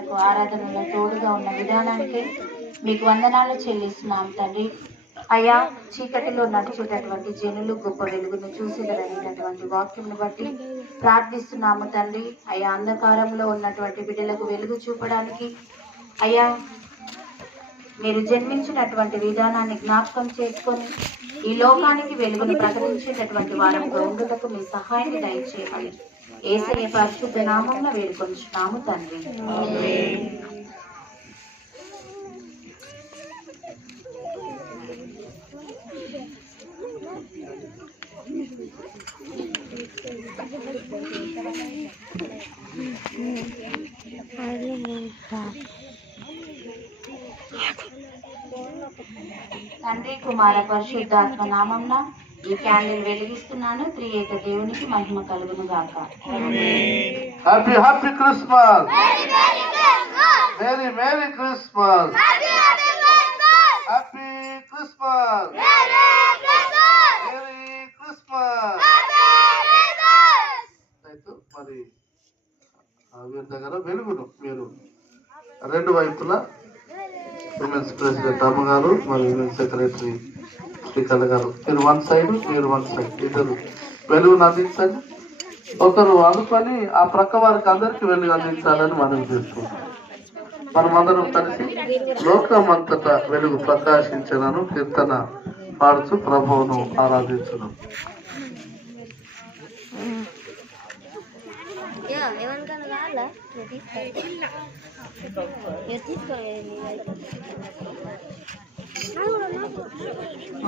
వరకు ఆరాధనలో తోడుగా ఉన్న విధానానికి మీకు వందనాలు చెల్లిస్తున్నాం తండ్రి. అయ్యా, చీకటిలో నడిచేటటువంటి జనులు గొప్ప వెలుగును చూసిదరనేటటువంటి వాక్యంను బట్టి ప్రార్థిస్తున్నాము తండ్రి. అయ్యా, అంధకారంలో ఉన్నటువంటి బిడ్డలకు వెలుగు చూపడానికి అయ్యా మీరు జన్మించినటువంటి విధానాన్ని జ్ఞాపకం చేసుకొని ఈ లోకానికి వెలుగును ప్రకటించేటటువంటి వారంగా ఉండుటకు మీ సహాయాన్ని దయచేయమని యేసయ్య పరిశుద్ధ నామమున వేడుకొంచున్నాము తండ్రి. తండ్రి, కుమార పరిశుద్ధాత్మ నామమున ఈ క్యాండిల్ వెలిగిస్తున్నాను. త్రియేక దేవునికి మహిమ కలుగును గాక. Happy happy Christmas, merry merry Christmas, happy Christmas, merry Christmas. మరి వీరి దగ్గర వెలుగును మీరు రెండు వైపులా విమెన్స్ ప్రెసిడెంట్ అమ్మగారు మరియు విమెన్స్ సెక్రటరీ శ్రీకళ గారు, మీరు వన్ సైడ్ మీరు వన్ సైడ్, ఇద్దరు వెలుగును అందించండి. ఒకరు అనుకొని ఆ ప్రక్క వారికి అందరికి వెలుగు అందించాలని మనం చేసుకుంటాం. మనమందరం కలిసి లోకమంతటా వెలుగు ప్రకాశించనను కీర్తన పాడుతూ ప్రభువును ఆరాధించడం.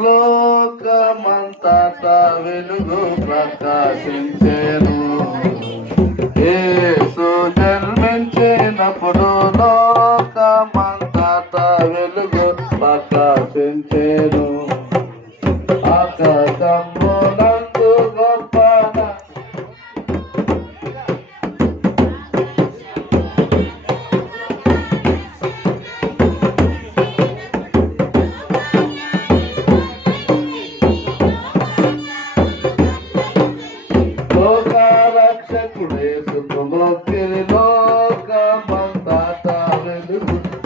లోకమంతటా వెలుగు ప్రకాశించెను, యేసు జన్మించినప్పుడు లోకమంతటా వెలుగు ప్రకాశించెను. ఆకాశమునందు గొప్ప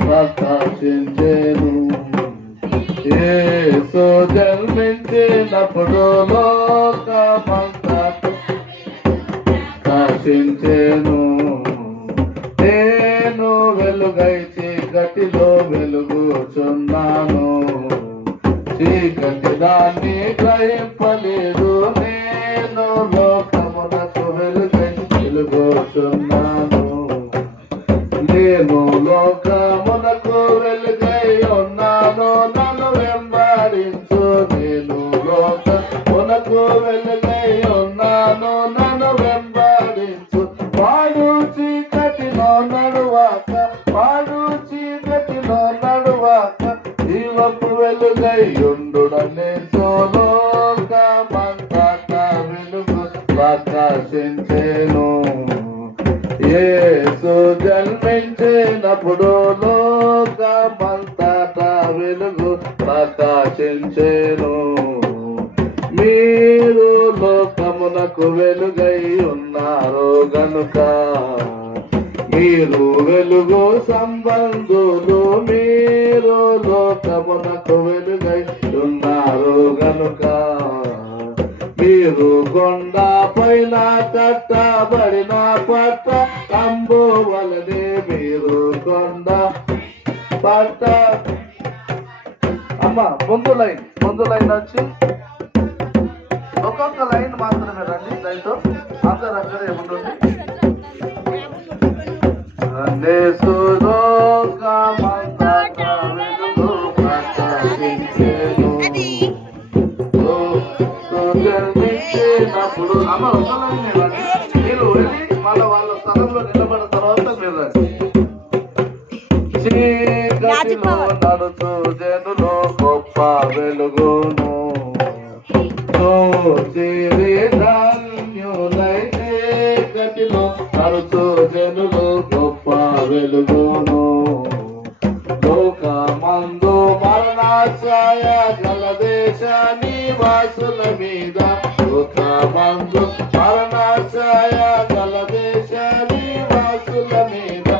ప్రకాశించెను, యేసు జన్మించినప్పుడు లోకమంతటా ప్రకాశించెను. నేను వెలుగై చీకటిలో వెలుగుచున్నాను, చీకటి దాన్ని గ్రహింపలేదు. నేను లోకమునకు వెలుగై వెలుగుచున్నాను, నేను లోకమునకు వెలుగై ఉన్నాను, నన్ను వెంబడించు. నేను లోకమునకు వెలుగై ఉన్నాను, నన్ను వెంబడించు. వాడు చీకటిలో నడువాక, వాడు చీకటిలో నడువాక జీవపు వెలుగై ఉండుడనే. లోకమంతటా వెలుగు ప్రకాశించెను, యేసు జన్మించినప్పుడు లోకమంతటా వెలుగు ప్రకాశించెను. మీరు లోకమునకు వెలుగై ఉన్నారు గనుక, మీరు వెలుగు సంబంధులు. మీరు లోకమునకు వెలుగై ఉన్నారు గనుక, మీరు కొండ పైన కట్టబడిన పట్ట అంబు వలనే. మీరు కొండ పట్ట అమ్మ ముందు లైన్ వచ్చి ఒక్కొక్క లైన్ మాత్రమే రండి. లైన్తో అందరు అక్కడే ఉంటుంది. లోకమంతటా వెలుగు ప్రకాశించెను, జన్మించినప్పుడు. అమ్మ ఒక లైన్ రండి, మీరు వెళ్ళి వాళ్ళ స్థలంలో నిలబడిన తర్వాత మీరు రండి. చీకటిలో నడుచు జనులు గొప్ప వెలుగును ధన్యులై. చీకటిలో నడుచు జనులు గొప్ప వెలుగును. లోకమందు మరణాఛాయ గల దేశ నివాసుల మీద, లోకమందు మరణాఛాయ గల దేశ నివాసుల మీద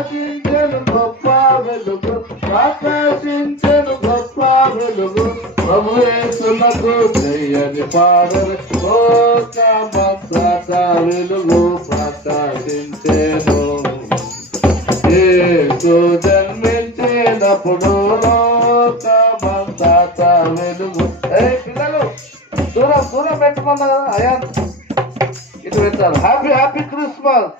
ప్రకాశించెను గొప్ప వెలుగు, ప్రకాశించెను గొప్ప వెలుగు, ప్రభు యేసునకు జయని పాడరు, లోకమంతటా వెలుగు ప్రకాశించెను. యేసు జన్మించినప్పుడు లోకమంతటా వెలుగు. పిల్లలు దూరం దూరం పెట్టుకున్నా కదా అయ్యా, ఇటు పెట్టారు. Happy happy Christmas.